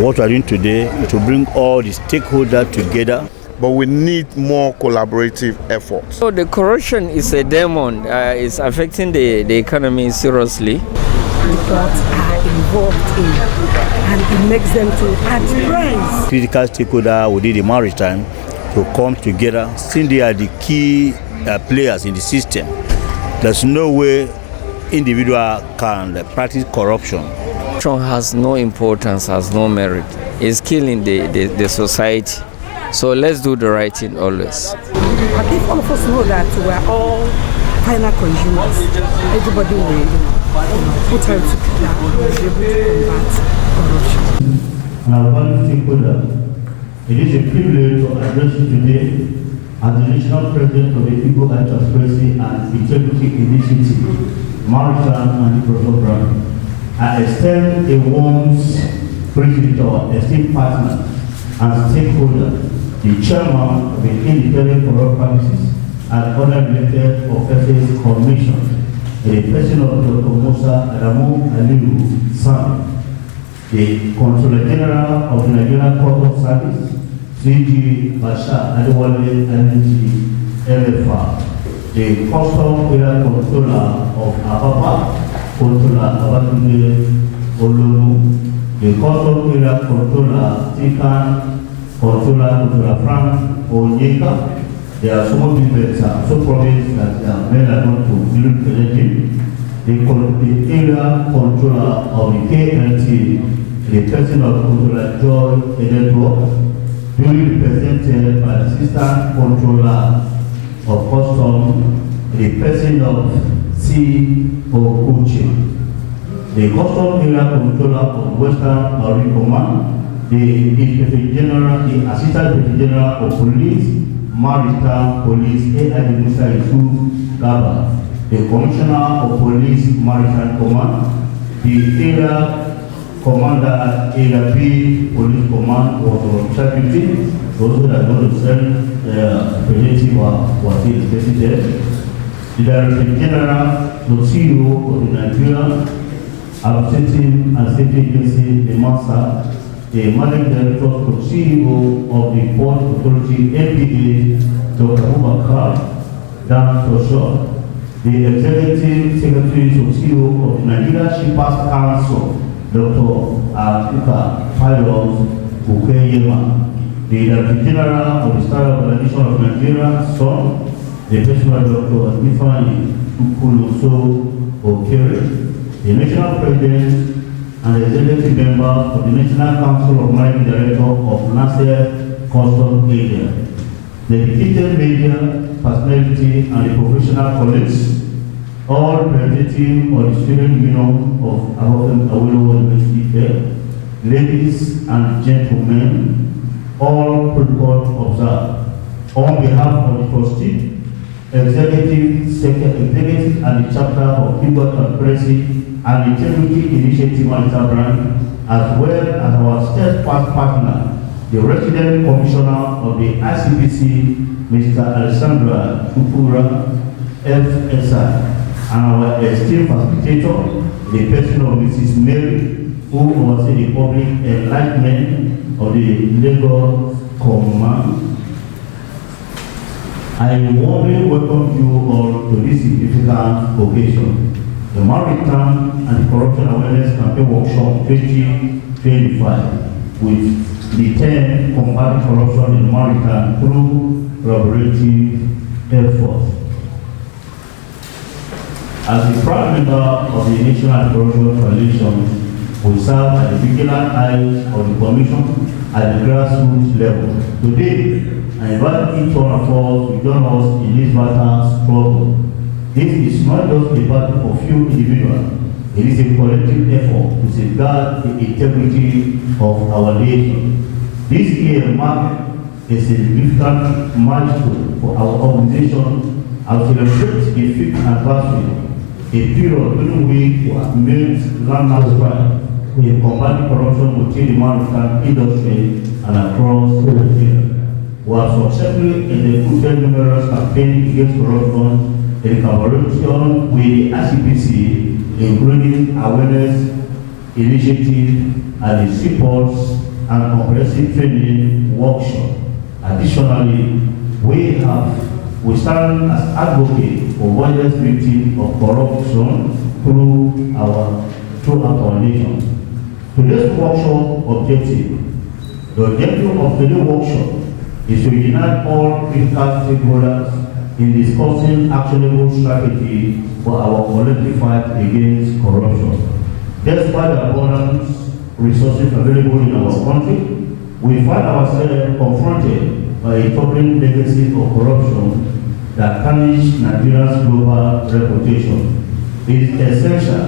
What we are doing today is to bring all the stakeholders together. But we need more collaborative efforts. So the corruption is a demon. It's affecting the economy seriously. What are involved in, and it makes them to add price. Critical stakeholders within the Maritime to come together, since they are the key players in the system. There's no way individual can practice corruption. Corruption has no importance, has no merit. It's killing the society. So let's do the right thing always. And if all of us know that we're all final consumers, everybody will put hands together and be able to combat corruption. And our value stakeholder, it is a privilege to address you today as the national president of the People and Transparency and Integrity Initiative, Maritime and Eefort. I extend a warm greeting to our esteemed partner and stakeholder, the chairman of the Independent Corrupt Practices and Other Related Offences Commission, the person of Dr. Musa Adamu Aliyu San, the Controller General of the Nigerian Court of Service, CG Bashar Adewale NG LFR, the Custom Area Controller of Apapa, Controller Abatunde Ololu, the Custom Area Controller Tikan, Controller Frank Onyeka. There are so many people that are so promised that they are men are not to build the area controller of the KLT, the person of Controller Joy Ededwo, duly represented by the Assistant Controller of Custom, the person of C. Okuchi, the Custom Area Controller of Western Marine Command, the Inspector General, the Assistant Inspector General of Police, Maritime Police, A.I. Musa Yusuf Gaba, the Commissioner of Police, Maritime Command, the Area Commander, Area B Police Command was on security, those that are going to send the representative was in the president. The Director General, the CEO of the Nigerian Administrative and Safety Agency, the Master, the Managing Director, the CEO of the Port Authority, NPA, Dr. Abubakar Dan Tosho, the Executive Secretary and CEO of the Nigeria Shippers Council, Dr. Akuka Pilos Ukeyema, the Director General of the Star Organization of Nigeria, SON, the President Dr. Nifani Ukuluso Okere, the National President and the executive members of the National Council of Marine Director of Nasser Custom Area, the dedicated media personality and the professional colleagues, all representatives of the Student Union of Awolowo University, ladies and gentlemen, all protocol observed. On behalf of the trustee, executive and the chapter of People Transparency and Integrity Initiative Maritime Brand, as well as our steadfast partner, the resident commissioner of the ICPC, Mr. Alexandra Kupura, FSI, and our esteemed facilitator, the person of Mrs. Mary, who oversees the public enlightenment of the Lagos Command. I warmly welcome you all to this significant occasion, the Maritime and Corruption Awareness Campaign Workshop 2025, with the 10 combating corruption in maritime through collaborative efforts. As a proud member of the National Anti-Corruption Coalition, we serve at the vigilant eyes of the Commission at the grassroots level. Today, I invite each one of us to join us in this vital struggle. This is not just a battle for few individuals, it is a collective effort to safeguard the integrity of our nation. This year marks a significant milestone for our organization as we celebrate the 5th anniversary, a period during which we have made landmark strides in combating corruption within the maritime industry and across Nigeria. We have successfully executed numerous campaigns against corruption in collaboration with the ICPC, including Awareness Initiative at the Eefort and comprehensive training workshop. Additionally, we stand as advocates for voiceless victims of corruption throughout our nation. Today's workshop objective. The objective of today's workshop is to unite all critical stakeholders in discussing actionable strategy for our collective fight against corruption. Despite the abundant resources available in our country, we find ourselves confronted by a troubling legacy of corruption that tarnishes Nigeria's global reputation. It is essential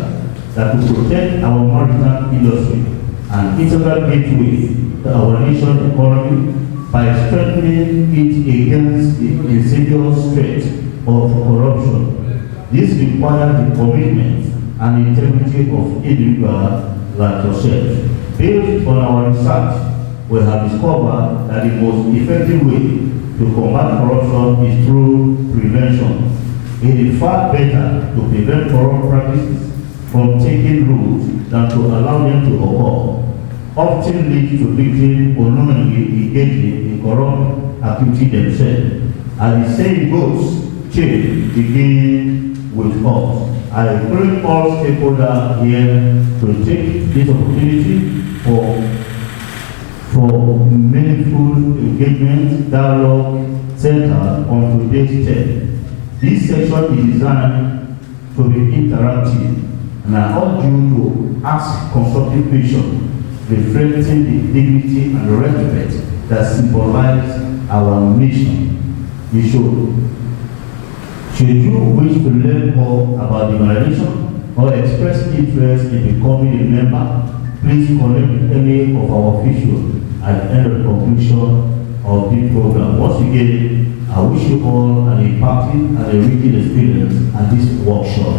that we protect our maritime industry and integral gateway to our nation's economy by strengthening it against the insidious threat of corruption. This requires the commitment and integrity of individuals like yourself. Based on our research, we have discovered that the most effective way to combat corruption is through prevention. It is far better to prevent corrupt practices from taking root than to allow them to occur, often leads to victims unknowingly engaging in corrupt activity themselves. As the saying goes, change begins with us. I encourage all stakeholders here to take this opportunity for meaningful engagement, dialogue centered on today's theme. This session is designed to be interactive, and I urge you to ask constructive questions reflecting the dignity and respect that symbolize our mission. Should you wish to learn more about the organization or express interest in becoming a member, please connect with any of our officials at the end of the conclusion of this program. Once again, I wish you all an impacting and enriching experience at this workshop.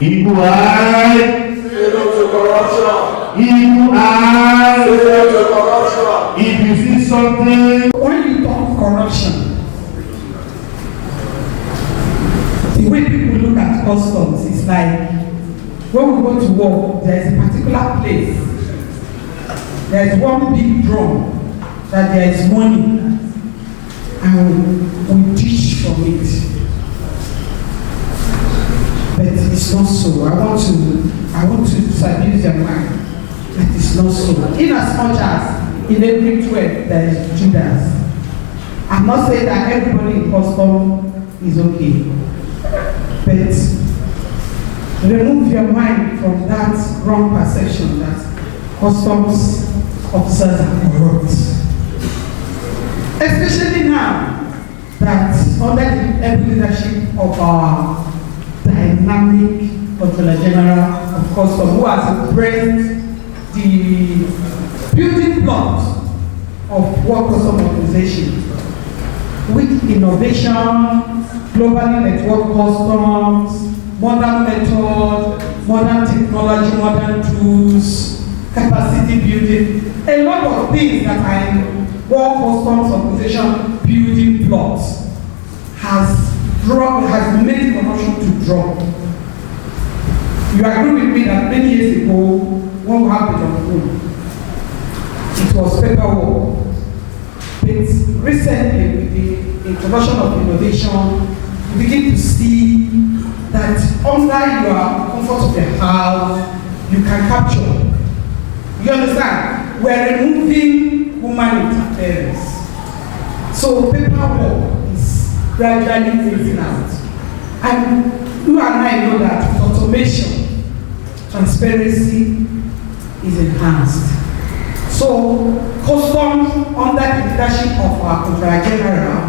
Equal eye! Zero to corruption! Equal eye! Zero to corruption! If you see something... When you talk corruption, the way people look at customs is like when we go to work, there is a particular place, there is one big drum that there is money, and we teach from it. But it's not so. I want to disabuse your mind that it's not so. In as much as in every 12 there is Judas. I'm not saying that everybody in custom is okay, but remove your mind from that wrong perception that customs officers are corrupt. Especially now that under the heavy leadership of our dynamic Controller General of Custom, who has embraced the building blocks of World Custom Organization with innovation, globally network customs, modern method, modern technology, modern tools, capacity building, a lot of things that are in World Customs Organization building blocks has made corruption to drop. You agree with me that many years ago, when we had the phone, it was paperwork. But recently, with the introduction of innovation, you begin to see that under your comfort of your house, you can capture. You understand? We're removing human interference. So paperwork is gradually phasing out. And you and I know that with automation, transparency is enhanced. So customs under the leadership of our Controller General,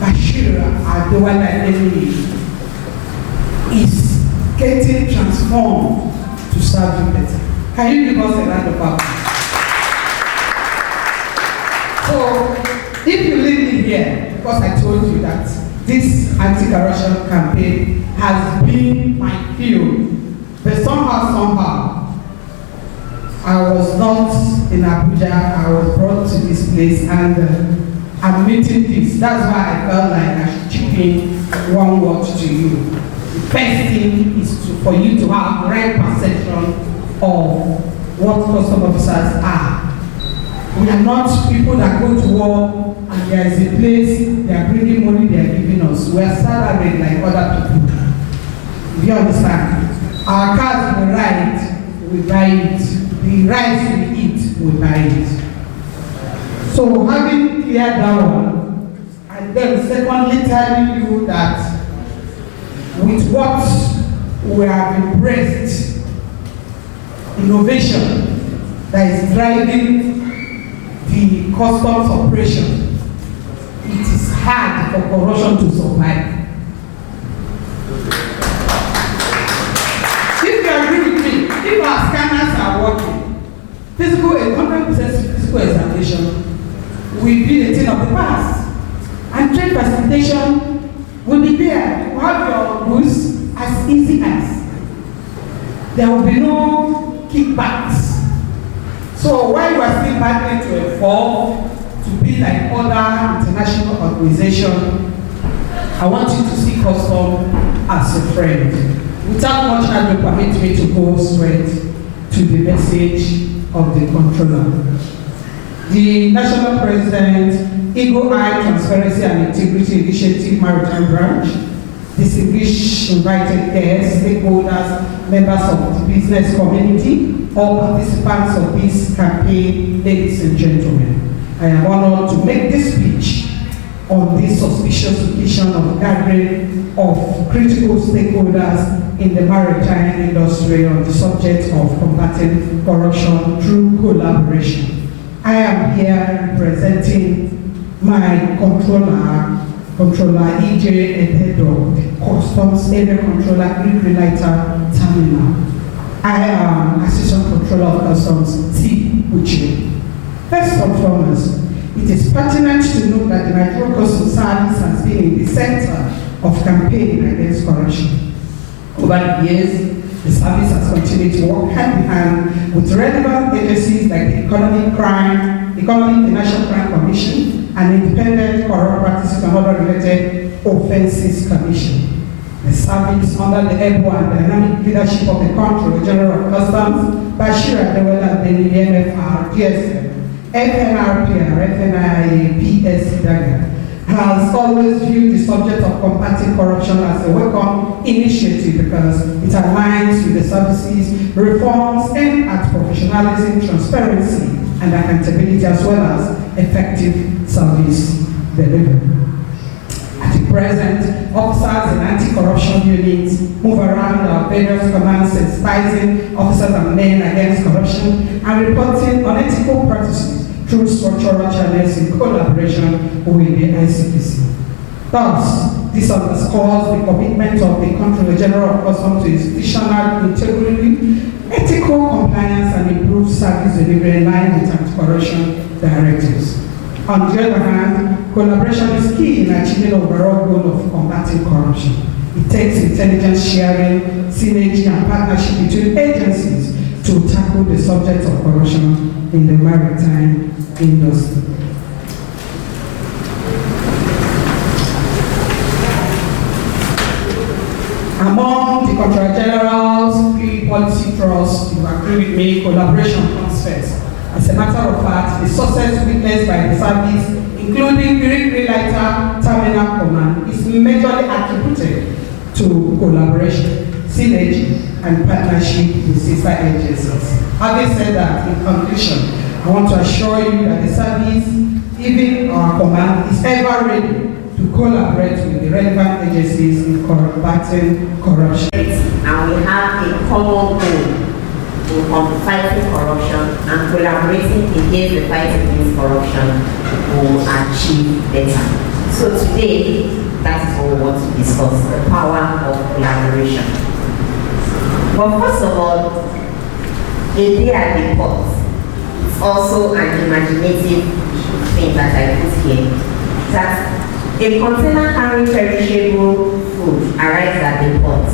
Bashir Adewale, is getting transformed to serve you better. Can you give us a round of applause? So, if you leave me here, because I told you that this anti-corruption campaign has been my field, but somehow, I was not in Abuja. I was brought to this place, and I'm meeting this. That's why I felt like I should chip in one word to you. The first thing is for you to have the right perception of what custom officers are. We are not people that go to war and there is a place they are bringing money they are giving us. We are salaried like other people. Do you understand? Our cars we ride, we buy it. The rice we eat, we buy it. So having cleared that one, and then secondly telling you that with what we have embraced, innovation that is driving the customs operation, it is hard for corruption to survive. If you agree with me, if our scanners are working, 100% physical examination will be a thing of the past. And trade facilitation will be there. You have your goods as easy as. There will be no kickbacks. So while you are still battling to evolve to be like other international organizations, I want you to see custom as a friend. Without much ado, permit me to go straight to the message of the controller. The National President, Eagle Eye Transparency and Integrity Initiative Maritime Branch, distinguished invited guests, stakeholders, members of the business community, all participants of this campaign, ladies and gentlemen. I am honored to make this speech on this auspicious occasion of gathering of critical stakeholders in the maritime industry on the subject of combating corruption through collaboration. I am here representing my controller E.J. Epedo, the Customs Area Controller, Greek Relighter Terminal. I am Assistant Controller of Customs T. Uche. First and foremost, it is pertinent to note that the Nigerian Customs Service has been in the center of campaigning against corruption. Over the years, the service has continued to work hand in hand with relevant agencies like the Economic Financial Crime Commission and Independent Corrupt Practices and Other Related Offences Commission. The service, under the able and dynamic leadership of the Controller General of Customs, Bashir Adewale Adeni, NFR, GSM, FNRPR, FNIA, PSC Daga, has always viewed the subject of combating corruption as a welcome initiative because it aligns with the services, reforms aimed at professionalism, transparency, and accountability, as well as effective service delivery. At the present, officers in anti-corruption units move around our various commands sensitizing officers and men against corruption and reporting unethical practices through structural channels in collaboration with the ICPC. Thus, this underscores the commitment of the Controller General of Customs to institutional integrity, ethical compliance, and improved service delivery in line with anti-corruption directives. On the other hand, collaboration is key in achieving the overall goal of combating corruption. It takes intelligence sharing, synergy, and partnership between agencies to tackle the subject of corruption in the maritime industry. Among the Controller General's three policy thrusts, you agree with me, collaboration comes first. As a matter of fact, the success witnessed by the service, including Greek Relighter Terminal Command, is majorly attributed to collaboration, synergy, and partnership with sister agencies. Having said that, in conclusion, I want to assure you that the service, even our command, is ever ready to collaborate with the relevant agencies in combating corruption. And we have a common goal in fighting corruption and collaborating against the fight against corruption will achieve better. So today, that is what we want to discuss, the power of collaboration. But first of all, a day at the port is also an imaginative thing that I put here. That a container carrying perishable food arrives at the port.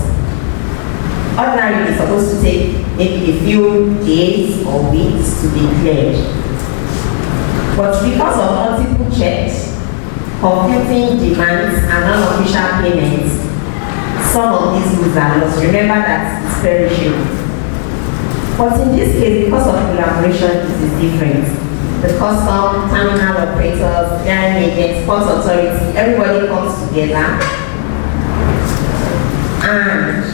Ordinarily, it's supposed to take maybe a few days or weeks to be cleared. But because of multiple checks, conflicting demands, and unofficial payments, some of these goods are lost. Remember that it's perishable. But in this case, because of collaboration, it is different. The custom, terminal operators, clearing agents, port authority, everybody comes together, and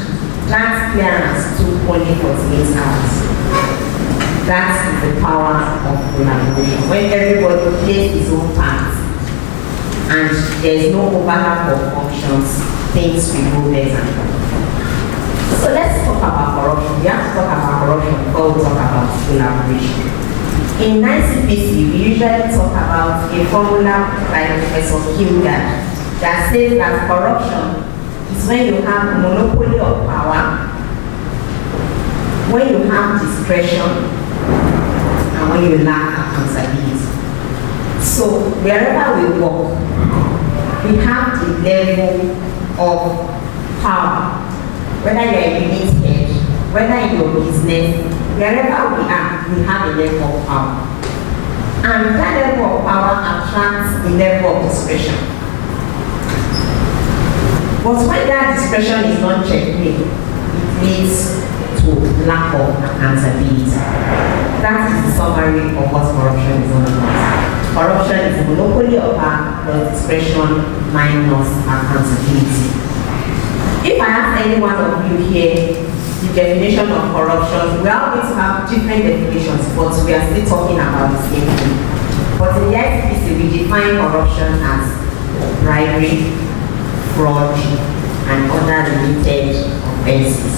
that clearance took only 48 hours. That is the power of collaboration. When everybody plays his own part, and there is no overlap of functions, things will go better. So let's talk about corruption. We have to talk about corruption before we talk about collaboration. In nbcnbcv, we usually talk about a formula by Professor Combert that says that corruption is when you have monopoly of power, when you have discretion, and when you lack accountability. So wherever we work, we have the level of power, whether you're a unit head, whether in your business, wherever we are, we have a level of power. And that level of power attracts the level of discretion. But when that discretion is not checked, it leads to lack of accountability. That is the summary of what corruption is all about. Corruption is the monopoly of power plus discretion minus accountability. If I ask any one of you here the definition of corruption, we are going to have different definitions, but we are still talking about the same thing. But in the ICPC, we define corruption as bribery, fraud, and other related offenses.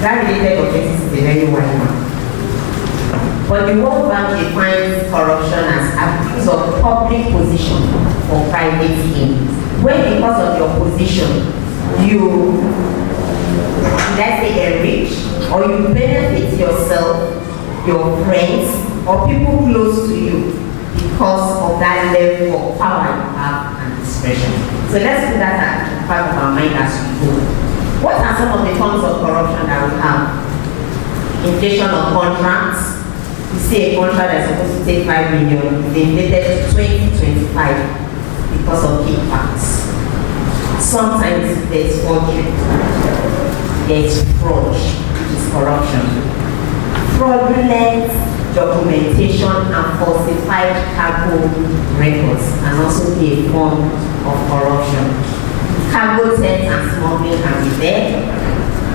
That related offenses is a very wide one. But the World Bank defines corruption as abuse of public position for private gain. When because of your position, you, let's say, enrich, or you benefit yourself, your friends, or people close to you because of that level of power you have and discretion. So let's put that at the back of our mind as we go. What are some of the forms of corruption that we have? Inflation of contracts. You see a contract that's supposed to take 5 million, is inflated to 2025 because of kickbacks. Sometimes there's forgery, there's fraud, which is corruption. Fraudulent documentation and falsified cargo records can also be a form of corruption. Cargo theft and smuggling can be there.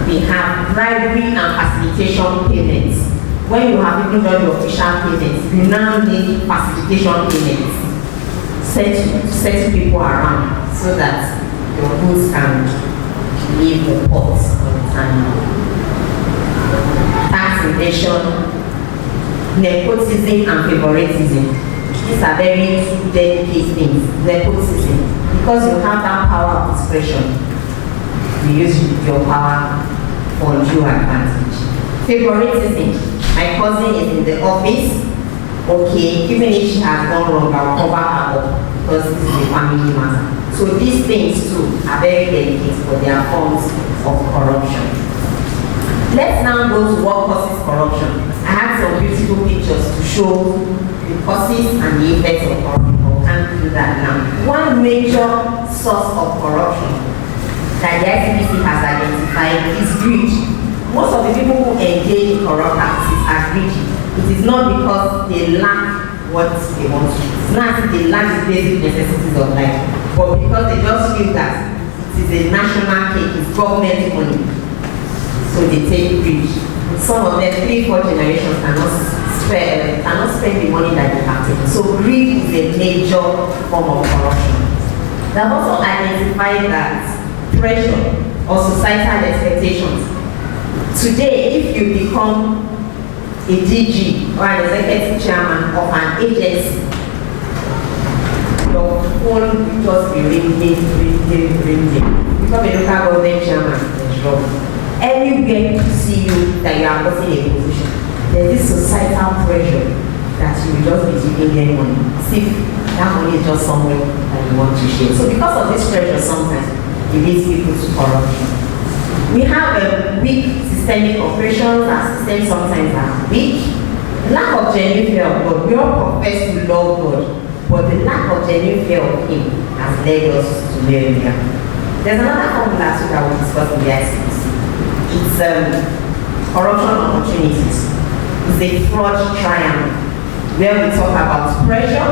We have bribery and facilitation payments. When you have even done your official payments, you now need facilitation payments set people around so that your goods can leave the ports on time. Tax evasion, nepotism and favoritism. These are very delicate things. Nepotism, because you have that power of discretion, you use your power for due advantage. Favoritism, my cousin is in the office, okay, even if she has gone wrong, I'll cover her up because this is a family matter. So these things too are very delicate, but they are forms of corruption. Let's now go to what causes corruption. I have some beautiful pictures to show the causes and the effects of corruption. I can't do that now. One major source of corruption that the ICPC has identified is greed. Most of the people who engage in corrupt practices are greedy. It is not because they lack what they want to. It's not as if they lack the basic necessities of life, but because they just feel that it is a national cake, it's government money. So they take greed. Some of them, 3-4 generations cannot spend the money that they have taken. So greed is a major form of corruption. They have also identified that pressure or societal expectations. Today, if you become a DG or an executive chairman of an agency, your phone will just be ringing. Become a local government chairman, everywhere to see you that you are getting a position. There's this societal pressure that you will just be giving them money. See, that money is just somewhere that you want to share. So because of this pressure, sometimes it leads people to corruption. We have a weak systemic operations. Our systems sometimes are weak. Lack of genuine fear of God. We all profess to love God, but the lack of genuine fear of Him has led us to where we are. There's another formula too that we discussed in the ICPC. It's corruption opportunities is a fraud triangle where we talk about pressure.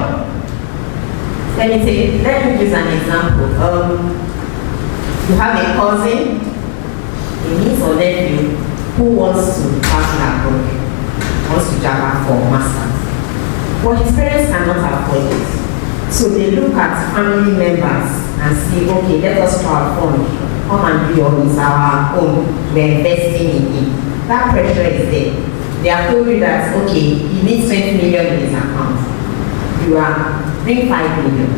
Let me use an example. You have a cousin, a niece or nephew, who wants to pass abroad, wants to java for masters. But his parents cannot afford it. So they look at family members and say, okay, let us try fund. Come and do your is our own. We're investing in him. That pressure is there. They have told you that, okay, he needs 20 million in his account. You are bring 5 million.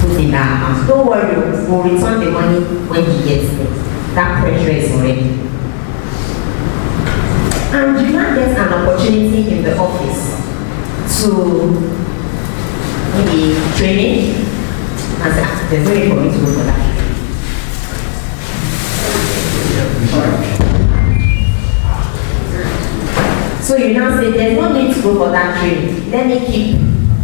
Put in that account. Don't worry, we'll return the money when he gets it. That pressure is already. And you now get an opportunity in the office to maybe training and say, there's no way for me to go for that. So you now say, there's no need to go for that training. Let me keep,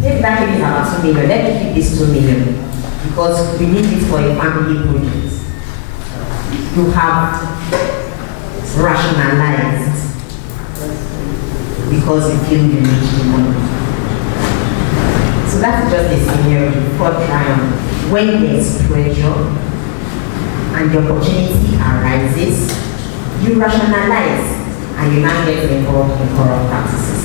if that training is about 2 million, let me keep this 2 million because we need it for a family project. You have rationalized because you feel you need the money. So that's just a scenario for trial. When there's pressure and the opportunity arises, you rationalize and you now get involved in corrupt practices.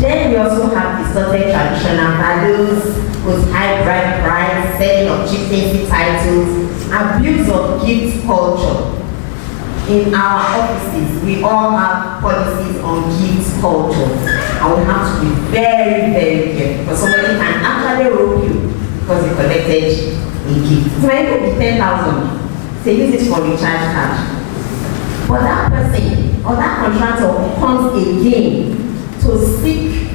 Then we also have distorted traditional values with high bride price, selling of chieftaincy titles, abuse of gift culture. In our offices, we all have policies on gift culture, and we have to be very, very careful because somebody can actually rope you because you collected a gift. It might be 10,000, say use it for recharge card. But that person or that contractor comes again to seek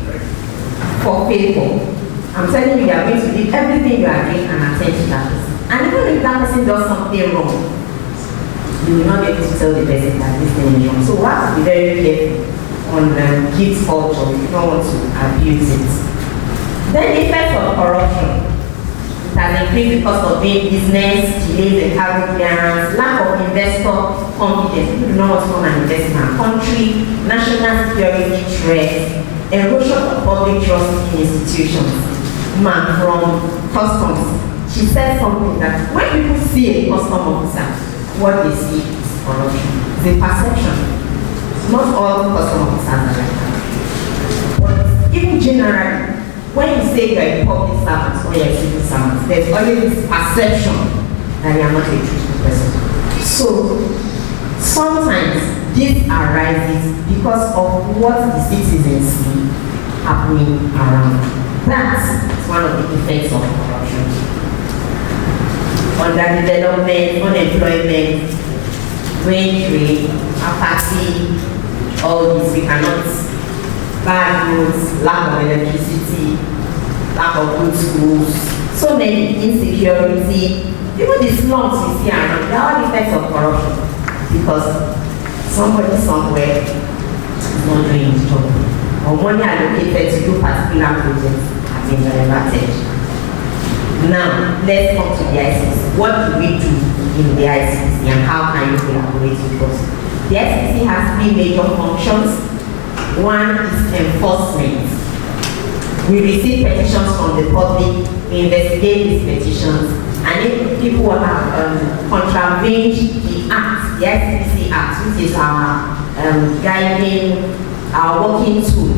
for favor. I'm telling you, you are going to leave everything you are doing and attend to that person. And even if that person does something wrong, you will not be able to tell the person that this thing is wrong. So we have to be very careful on gift culture if you don't want to abuse it. Then the effects of corruption. It has increased the cost of doing business, delays in cargo clearance, lack of investor confidence. People do not want to come and invest in our country, national security threats, erosion of public trust in institutions. Man from customs, she said something that when people see a custom officer, what they see is corruption. It's a perception. Not all custom officers are like that. But even generally, when you say you're a public servant or you're a civil servant, there's always this perception that you're not a truthful person. So sometimes this arises because of what the citizens see happening around. That's one of the effects of corruption. Underdevelopment, unemployment, wage rate, apathy, all this, we cannot, bad roads, lack of electricity, lack of good schools, so many insecurity, even the slums we see around, they are all effects of corruption because somebody somewhere is not doing his job. Or money allocated to do particular projects has been diverted. Now, let's come to the ICC. What do we do in the ICC and how can you collaborate with us? The ICC has 3 major functions. One is enforcement. We receive petitions from the public, we investigate these petitions, and if people have contravened the Act, the ICC Act, which is our guiding, our working tool,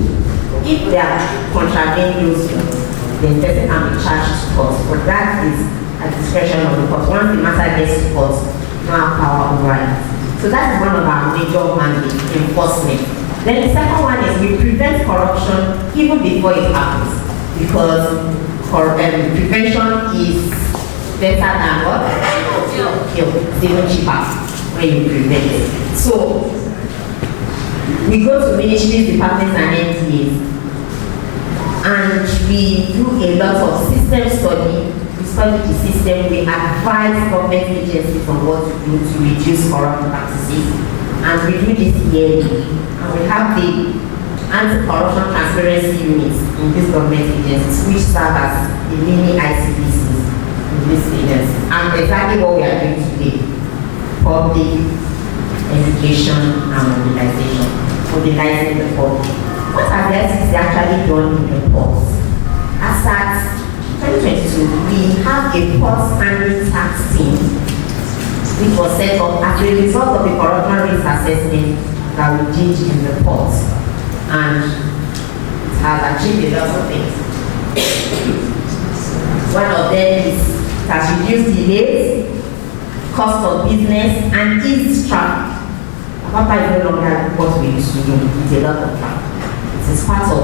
if they are contravened those laws, the person can be charged to court, but that is at discretion of the court. Once the matter gets to court, no power over it. So that is one of our major mandates, enforcement. Then the second one is we prevent corruption even before it happens, because prevention is better than what? Kill. It's even cheaper when you prevent it. So we go to ministries, departments, and NTAs. And we do a lot of system study. We study the system. We advise government agencies on what to do to reduce corrupt practices. And we do this yearly. And we have the anti-corruption transparency units in these government agencies, which serve as the mini ICBCs in these agencies. And exactly what we are doing today. Public education, and mobilization. Mobilizing the public. What have the ICC actually done in the ports? As at 2022, we have a port handling tax team which was set up as a result of the corruption risk assessment that we did in the ports, and it has achieved a lot of things. One of them is it has reduced delays, cost of business, and eased traffic. Papa is no longer what we used to do. It's a lot of traffic. It is part of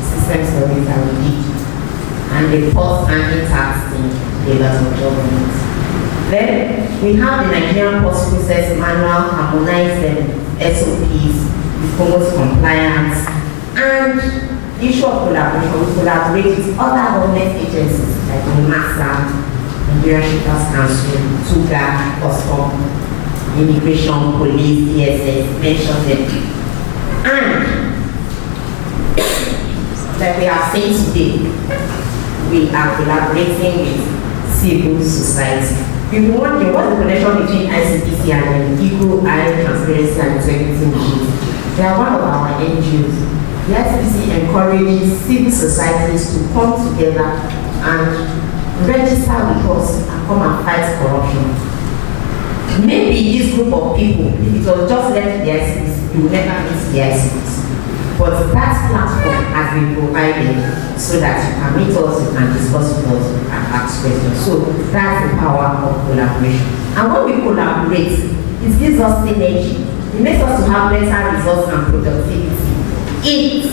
system studies that we did. And the port handling tax team did a lot of government. Then we have the Nigerian Port Process Manual, harmonized SOPs, we promote compliance, and the issue of collaboration. We collaborate with other government agencies like the MASA, Nigerian Shippers Council, TUGA, Custom, Immigration, Police, DSS, mention them. And like we have seen today, we are collaborating with civil society. People wondering what's the connection between ICPC and equal, transparency, and integrity issues. They are one of our NGOs. The ICPC encourages civil societies to come together and register with us and come and fight corruption. Maybe this group of people, if it was just left to the ICPC, you will never meet the ICPC. But that platform has been provided so that you can meet us, you can discuss with us, you can ask questions. So that's the power of collaboration. And when we collaborate, it gives us synergy. It makes us to have better results and productivity. It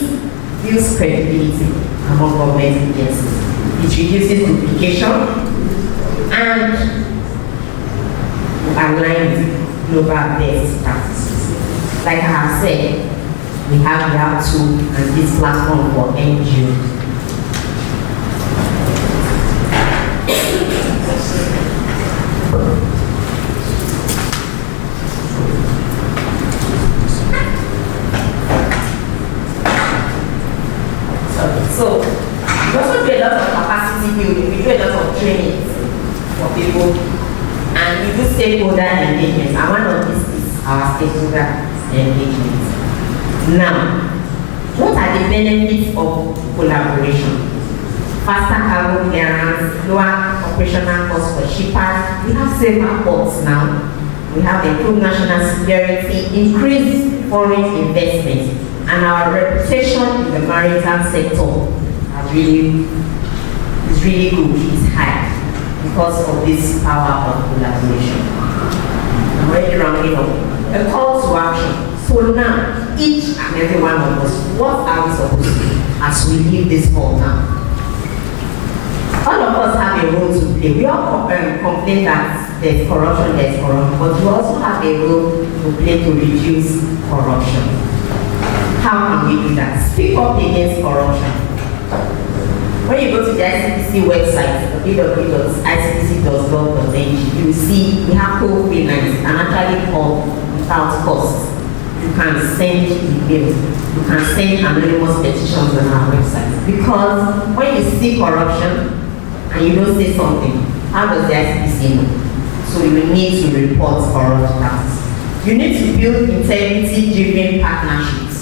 builds credibility among government agencies. It reduces duplication and align with global best practices. Like I have said, we have the app tool and this platform for NGOs. So we also do a lot of capacity building, we do a lot of training for people, and we do stakeholder engagement, and one of these is our stakeholder engagement. Now, what are the benefits of collaboration? Faster cargo clearance, lower operational costs for shippers. We have safer ports now. We have improved national security, increased foreign investment, and our reputation in the maritime sector is really good, is high because of this power of collaboration. I'm already rounding up. A call to action. So now, each and every one of us, what are we supposed to do as we leave this hall now? All of us have a role to play. We all complain that there's corruption, but we also have a role to play to reduce corruption. How can we do that? Speak up against corruption. When you go to the ICPC website, www.icpc.gov.ng, you will see we have toll-free lines and actually call without cost. You can send emails, you can send anonymous petitions on our website. Because when you see corruption and you don't say something, how does the ICPC know? So you will need to report corrupt practice. You need to build integrity-driven partnerships.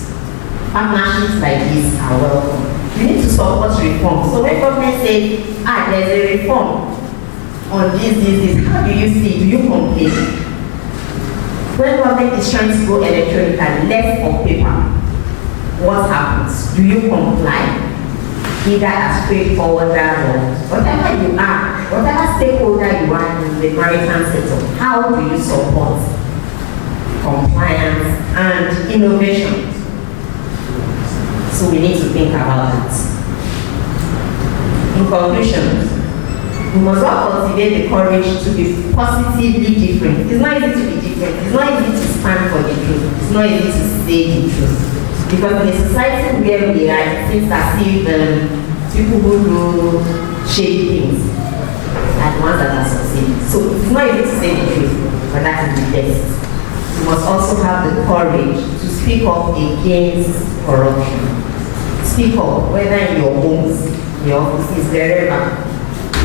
Partnerships like this are welcome. You need to support reform. So when government says, there's a reform on this, how do you see? Do you complain? When government is trying to go electronically, less on paper, what happens? Do you comply? Either as straightforward or whatever you are, whatever stakeholder you are in the maritime sector, how do you support compliance and innovation? So we need to think about that. In conclusion, we must all cultivate the courage to be positively different. It's not easy to be different. It's not easy to stand for the truth. It's not easy to say the truth. Because in a society where we are, it seems as if people who do shady things are the ones that are succeeding. So it's not easy to say the truth, but that is the best. We must also have the courage to speak up against corruption. Speak up, whether in your homes, your offices, wherever.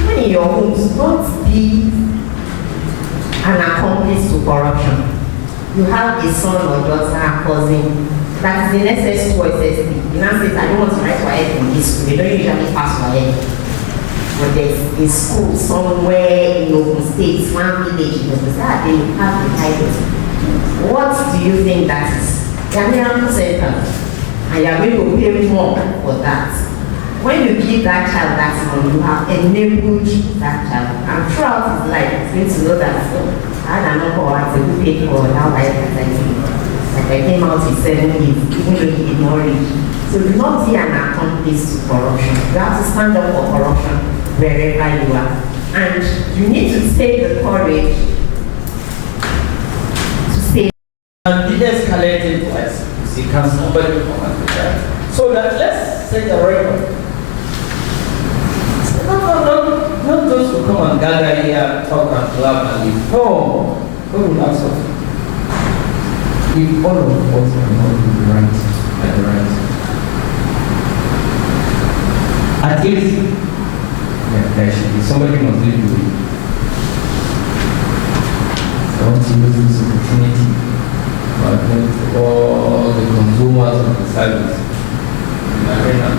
Even in your homes, don't be an accomplice to corruption. you have a son or daughter, a cousin, that is in SS2 or SS3. You now say, I don't want to write WAEC in this school. They don't usually pass WAEC. But there's a school somewhere in Ogun State, one village in Ogun State, they have the title. What do you think that is? They are miracle center, and you are going to pay more for that. When you give that child that money, you have enabled that child. And throughout his life, he's going to know that I had an uncle who paid for now life that I did. Like I came out with 7 years, even though he did not reach. So do not be an accomplice to corruption. You have to stand up for corruption wherever you are. And you need to take the courage to say. And de-escalating twice. You see, can somebody come and do that? So that let's set a record. Not those who come and gather here, talk and clap and leave. No, God will ask us. If all of us are not doing the right at the right time, at least there should be somebody must lead the way. I want to use this opportunity to all the consumers of the service in Arena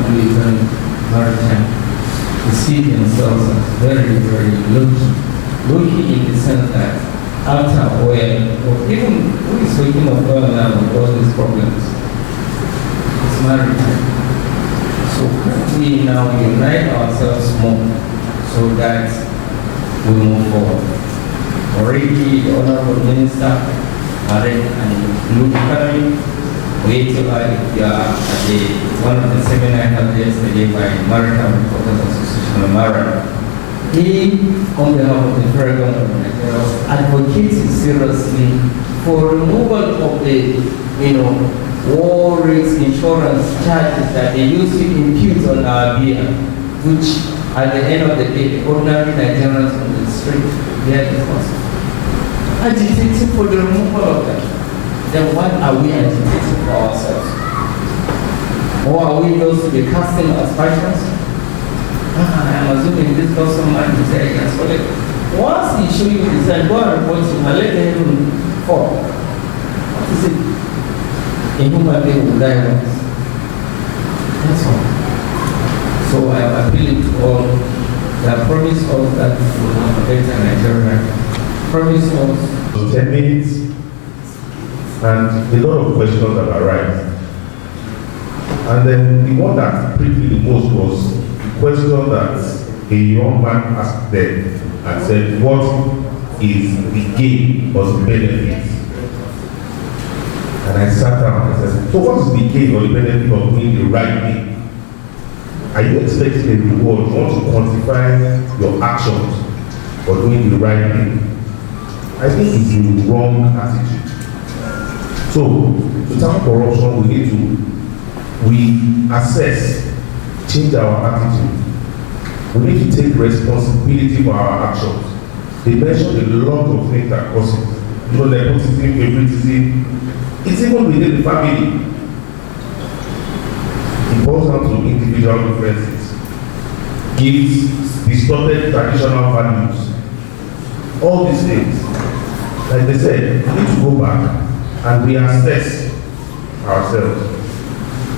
Maritime to see themselves as very, very lucky in the sense that after oil, or even who is waking up oil now with all these problems, it's maritime. So we now unite ourselves more so that we move forward. Already the Honorable Minister and locally wait till if you are at one of the seminars held yesterday by Maritime Reporters Association of Maritime. He, on behalf of the federal government of Nigeria, was advocating seriously for removal of the, war rates insurance charges that they used to impute on our beer, which at the end of the day, the ordinary Nigerians on the street, they are the cost. Agitating for the removal of that. Then what are we agitating for ourselves? Or are we those to be casting aspersions? I'm assuming this person might be saying against it. Once he show you the sign, go and report him and let him fall. What is it? A human being will die once. That's all. So I am appealing to all that promise us that we will have a better Nigeria. Promise us 10 minutes and a lot of questions that arise. And then the one that pricked me the most was the question that a young man asked them and said, what is the gain or the benefit? And I sat down and said, so what is the gain or the benefit of doing the right thing? Are you expecting a reward? You want to quantify your actions for doing the right thing? I think it's the wrong attitude. So, to tackle corruption, we need to assess, change our attitude. We need to take responsibility for our actions. They mentioned a lot of things that cause it. Nepotism, favoritism, it's even within the family. It boils down to individual differences, gives distorted traditional values. All these things, like they said, we need to go back and reassess ourselves.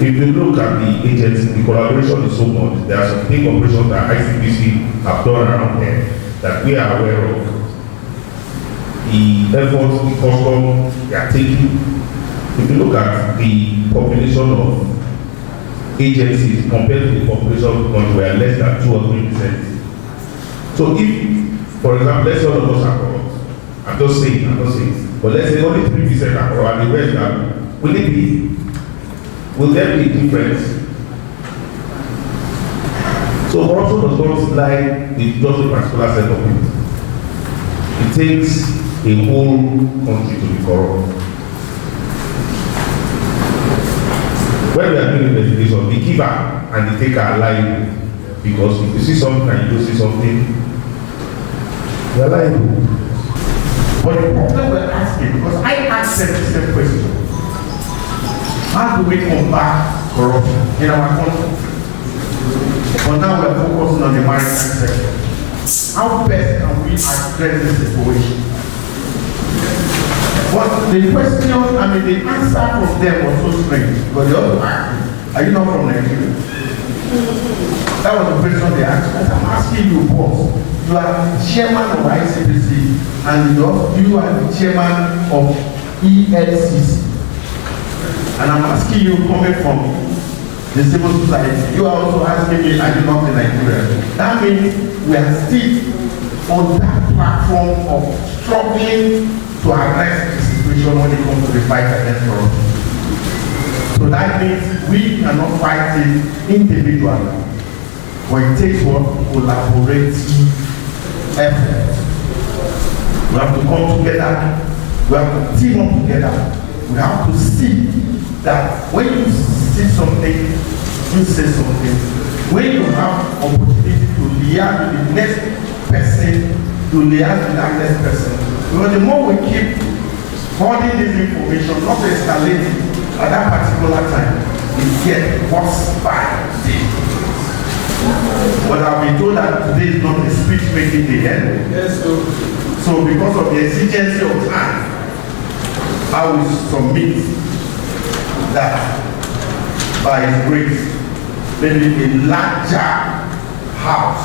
If you look at the agency, the collaboration is so much. There are some big operations that ICBC have done around here that we are aware of. The efforts, the custom they are taking. If you look at the population of agencies compared to the population of the country, we are less than 2 or 3%. So if, for example, let's say all of us are corrupt. I'm not saying, but let's say only 3% are corrupt and the rest are, will there be a difference? So corruption does not lie with just a particular set of people. It takes a whole country to be corrupt. When we are doing investigation, the giver and the taker are liable. Because if you see something and you don't see something, you are liable. But the problem we're asking, because I asked the same question, how do we combat corruption in our country? But now we're focusing on the maritime sector. How best can we address this situation? But the question, the answer from them was so strange. Because they also asked me, are you not from Nigeria? That was the question they asked. But I'm asking you, boss. You are the chairman of ICPC and you are the chairman of ELCC. And I'm asking you, coming from the civil society, you are also asking me, are you not in Nigeria? That means we are still on that platform of struggling to address the situation when it comes to the fight against corruption. So that means we cannot fight it individually, but it takes what? Collaborative effort. We have to come together, we have to team up together, we have to see that when you see something, you say something. When you have opportunity to liaise with the next person, to liaise with that next person. Because the more we keep holding this information, not escalating at that particular time, it gets worse by the day. But I've been told that today is not a speech making day. Yes, so because of the exigency of time, I will submit that by His grace, maybe a larger house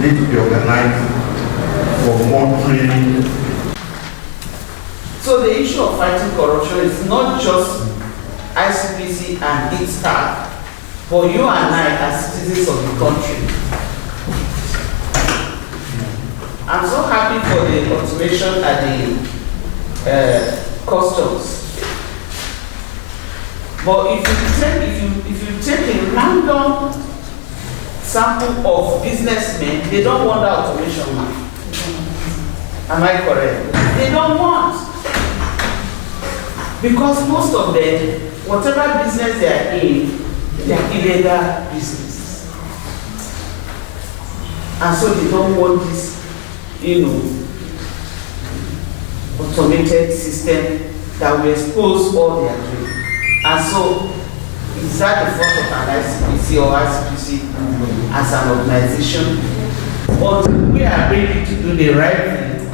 needs to be organized for more training. So the issue of fighting corruption is not just ICPC and its staff, but you and I as citizens of the country. I'm so happy for the automation at the customs. But if you take a random sample of businessmen, they don't want that automation now. Am I correct? They don't want. Because most of them, whatever business they are in, they are illegal businesses. And so they don't want this, automated system that will expose all their doing. And so, is that the fault of an ICPC or ICPC as an organization? But we are ready to do the right thing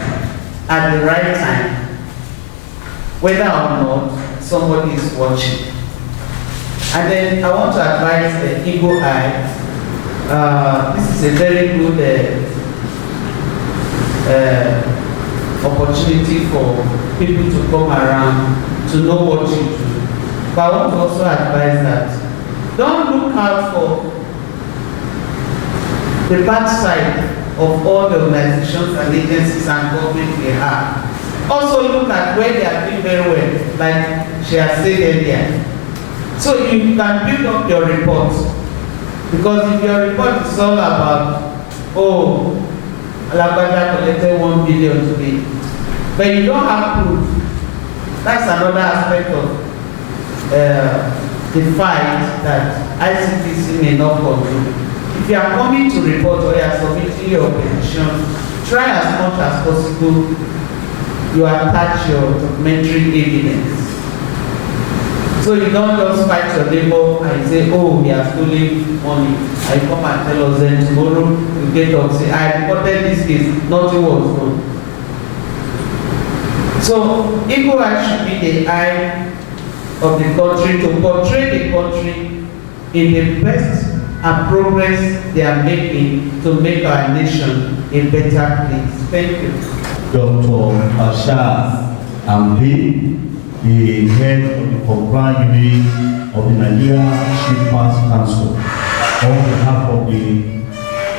at the right time, whether or not somebody is watching. And then I want to advise the Eagle Eye. This is a very good opportunity for people to come around to know what you do. But I want to also advise that don't look out for the bad side of all the organizations and agencies and government we have. Also look at where they are doing very well, like she has said earlier. So you can build up your report. Because if your report is all about, oh, Alabama collected 1 billion today, but you don't have proof, that's another aspect of the fight that ICPC may not control. If you are coming to report or you are submitting your petition, try as much as possible you attach your documentary evidence. So you don't just fight your neighbor and say, oh, he has stolen money. I come and tell us then tomorrow you get up and say, I reported this case, nothing was done. So Eagle Eye should be the eye of the country to portray the country in the best and progress they are making to make our nation a better place. Thank you. Dr. Bashar Ambi, the head of the Combert unit of the Nigeria Shippers Council, on behalf of the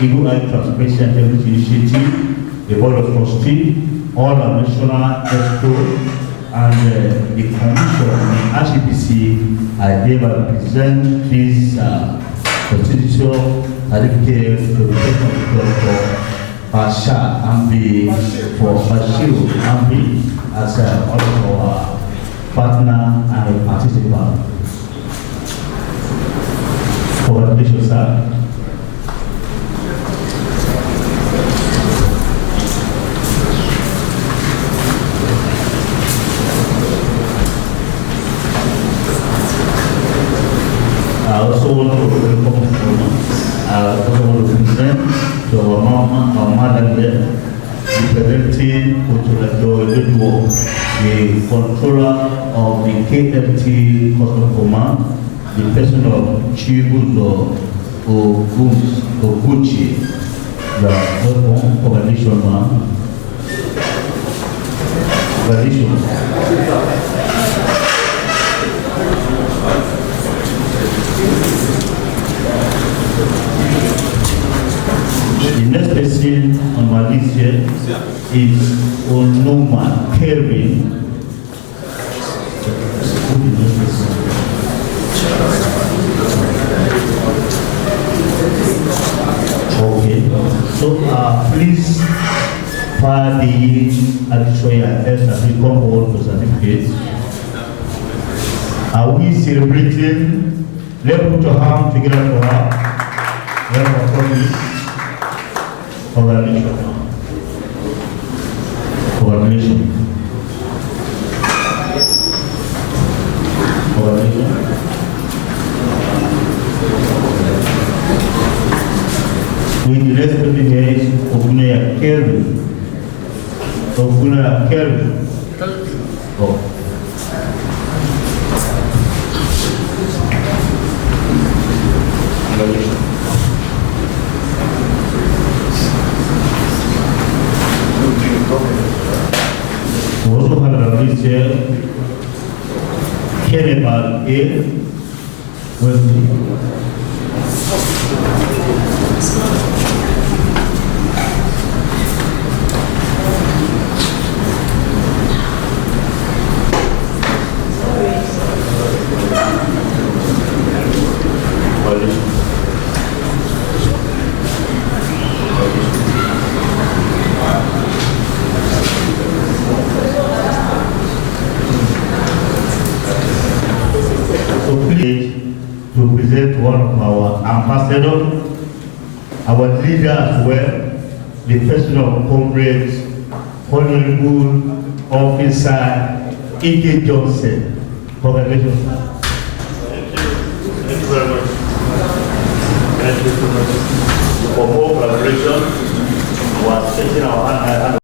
Eagle Eye Transparency and Integrity Initiative, the Board of Trustees, all our national expo, and the Commission, the ICPC, I hereby present this constitutional certificate to the Dr. Bashar Ambi for Bashir Ambi as one of our partner and a participant. Congratulations, sir. I also want to welcome to our mother there, representing Cultural Joy. the controller of the KMT Custom Command, the person of Chibuzo Oguchi, the congratulations, ma'am. Congratulations. The next person on my list here is Onoma Kelvin. Okay, so please file the additional as we come forward for certificates. Are we celebrating? Let's put your hands together for her. Let's welcome you. Congratulations. Congratulations. Congratulations. With the rest of the days, Ogunaya Kelvin. Ogunaya Kelvin. Oh. Congratulations. We also have a list here, Kennebal A. Wesley. To present one of our ambassadors, our leader as well, the person of Combert, Honorable Officer Ike Johnson. Congratulations. Thank you very much. Thank you very much. For more collaboration, we are taking our hand.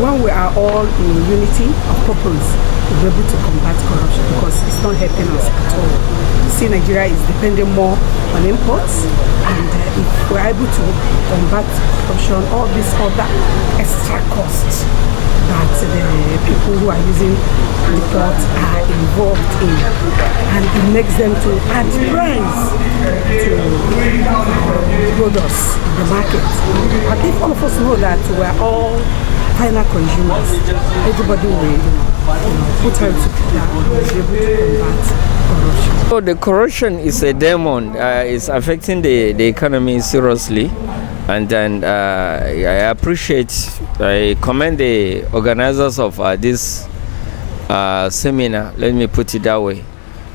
When we are all in unity of purpose, we'll be able to combat corruption because it's not helping us at all. You see, Nigeria is depending more on imports, and if we're able to combat corruption, all these other extra costs that the people who are using the port are involved in, and it makes them to add price to products in the market. And if all of us know that we're all final consumers, everybody will put her together and will be able to combat corruption. So the corruption is a demon. It's affecting the economy seriously. And then I commend the organizers of this seminar, let me put it that way.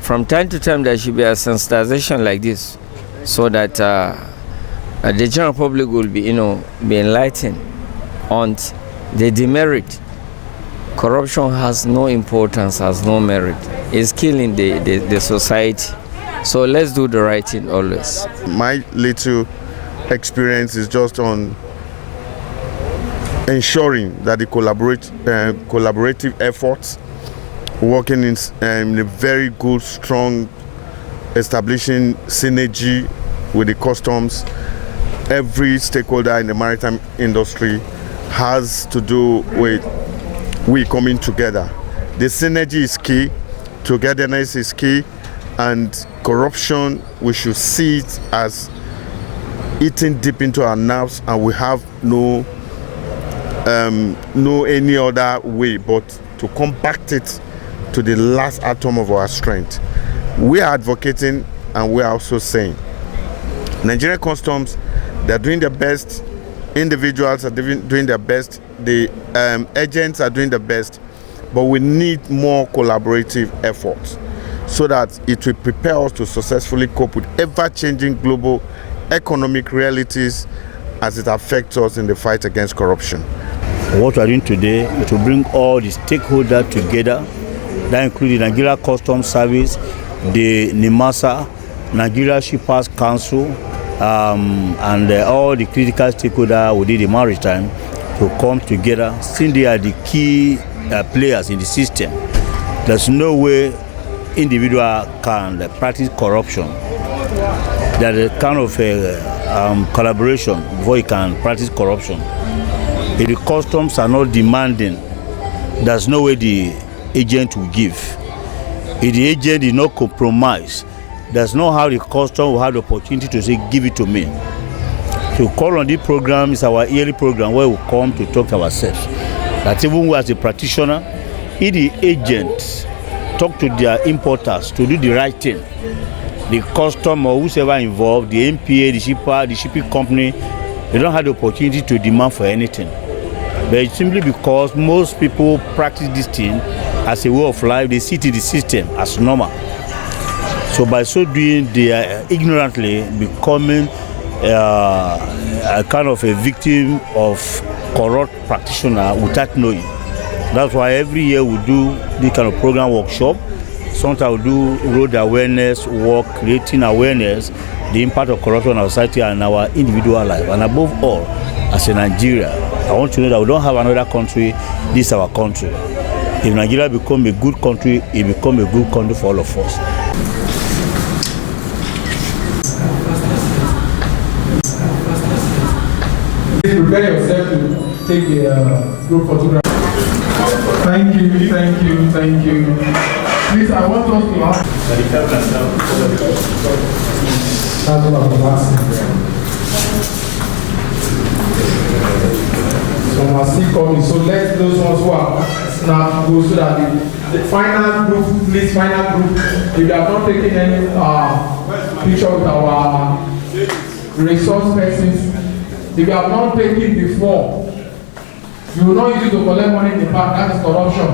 From time to time there should be a sensitization like this so that the general public will be enlightened on the demerit. Corruption has no importance, has no merit. It's killing the society. So let's do the right thing always. My little experience is just on ensuring that the collaborative efforts, working in a very good, strong, establishing synergy with the customs, every stakeholder in the maritime industry has to do with we coming together. The synergy is key, togetherness is key, and corruption, we should see it as eating deep into our nerves, and we have no any other way but to combat it to the last atom of our strength. We are advocating, and we are also saying Nigerian customs, they're doing their best, individuals are doing their best, the agents are doing their best, but we need more collaborative efforts so that it will prepare us to successfully cope with ever-changing global economic realities as it affects us in the fight against corruption. What we are doing today is to bring all the stakeholders together. That includes the Nigeria Customs Service, the NIMASA, Nigeria Shippers Council, and all the critical stakeholders within the Maritime to come together, since they are the key players in the system. There's no way individual can practice corruption. There's a kind of collaboration before you can practice corruption. If the customs are not demanding, there's no way the agent will give. If the agent is not compromised, there's no how the customer will have the opportunity to say, give it to me. To call on this program is our yearly program where we come to talk to ourselves. That even we as a practitioner, if the agents talk to their importers to do the right thing, the customer or whoever involved, the MPA, the shipper, the shipping company, they don't have the opportunity to demand for anything. But it's simply because most people practice this thing as a way of life, they see it in the system as normal. So by so doing, they are ignorantly becoming a kind of a victim of corrupt practitioner without knowing. That's why every year we do this kind of program workshop. Sometimes we do road awareness work, creating awareness, the impact of corruption on our society and our individual life. And above all, as a Nigeria, I want to know that we don't have another country. This is our country. If Nigeria becomes a good country, it becomes a good country for all of us. Please prepare yourself to take the group photograph. Thank you, thank you, thank you. Please, I want us to ask. That's what I was asking. Some are still coming, so let those ones who are now go so that the final group, please, final group, if you have not taken any picture with our resource persons, if you have not taken before, you will not use it to collect money in the bank. That is corruption.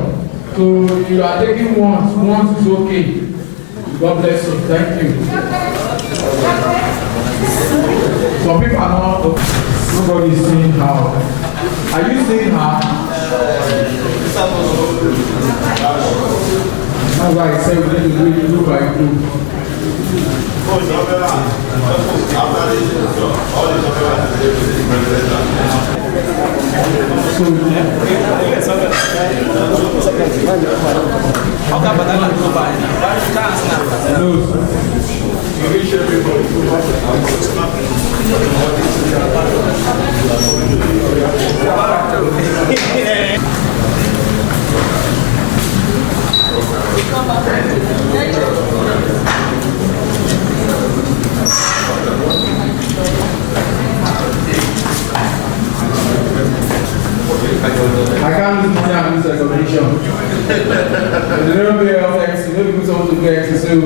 So you are taking once is okay. God bless you. Thank you. Some people are not, nobody is seeing how. Are you seeing her? That's why I said we need to do it group by group. I can't lose money and lose recognition. The little bit of X, you know, because I want to get X, so you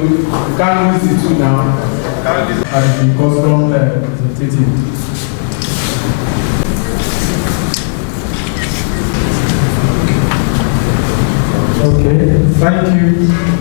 can't lose it too now. And the custom representative. Okay, thank you.